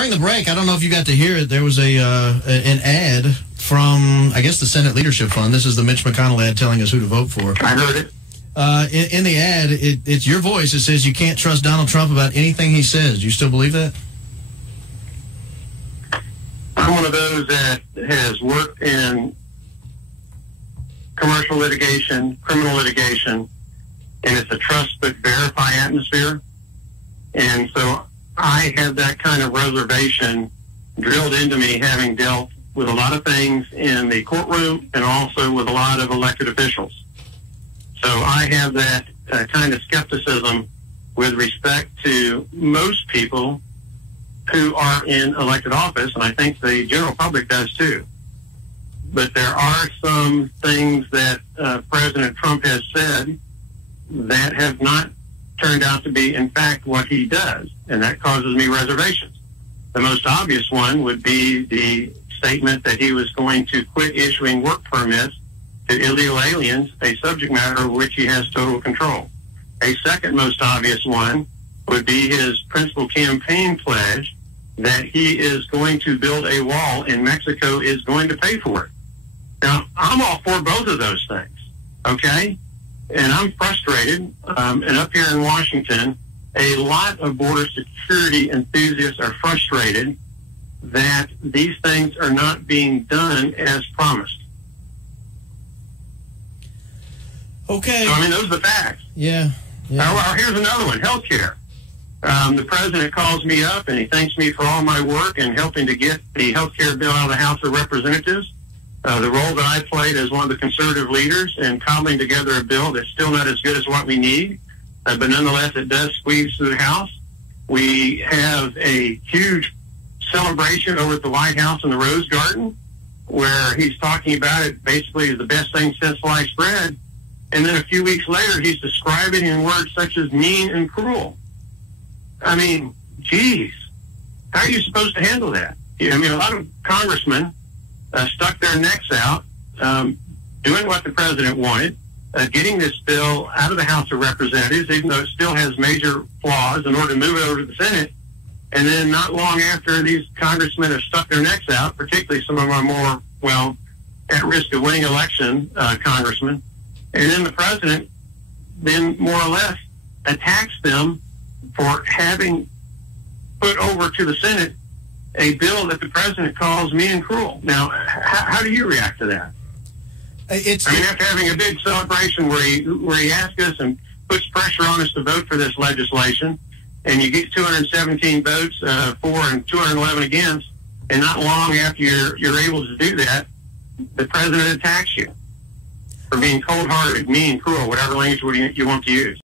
during the break, I don't know if you got to hear it, there was an ad from, I guess, the Senate Leadership Fund. This is the Mitch McConnell ad telling us who to vote for. I heard it. In the ad, it's your voice. It says you can't trust Donald Trump about anything he says. Do you still believe that? I'm one of those that has worked in commercial litigation, criminal litigation, and it's a trust but verify atmosphere. And so I have that kind of reservation drilled into me, having dealt with a lot of things in the courtroom and also with a lot of elected officials. So I have that kind of skepticism with respect to most people who are in elected office, and I think the general public does too. But there are some things that President Trump has said that have not turned out to be, in fact, what he does, and that causes me reservations. The most obvious one would be the statement that he was going to quit issuing work permits to illegal aliens, a subject matter of which he has total control. A second most obvious one would be his principal campaign pledge that he is going to build a wall and Mexico is going to pay for it. Now, I'm all for both of those things, okay? And I'm frustrated, and up here in Washington, a lot of border security enthusiasts are frustrated that these things are not being done as promised. Okay. So, I mean, those are the facts. Yeah. Now, here's another one, healthcare. The president calls me up and he thanks me for all my work in helping to get the healthcare bill out of the House of Representatives. The role that I played as one of the conservative leaders in cobbling together a bill that's still not as good as what we need, but nonetheless it does squeeze through the House. We have a huge celebration over at the White House in the Rose Garden where he's talking about it basically as the best thing since sliced bread. And then a few weeks later, he's describing in words such as mean and cruel. I mean, geez, how are you supposed to handle that? I mean, a lot of congressmen stuck their necks out, doing what the president wanted, getting this bill out of the House of Representatives, even though it still has major flaws, in order to move it over to the Senate. And then not long after these congressmen have stuck their necks out, particularly some of our more, well, at risk of winning election congressmen, and then the president then more or less attacks them for having put over to the Senate a bill that the president calls mean and cruel. Now, how do you react to that? After having a big celebration where he asks us and puts pressure on us to vote for this legislation, and you get 217 votes for and 211 against, and not long after you're able to do that, the president attacks you for being cold-hearted, mean, cruel, whatever language you want to use.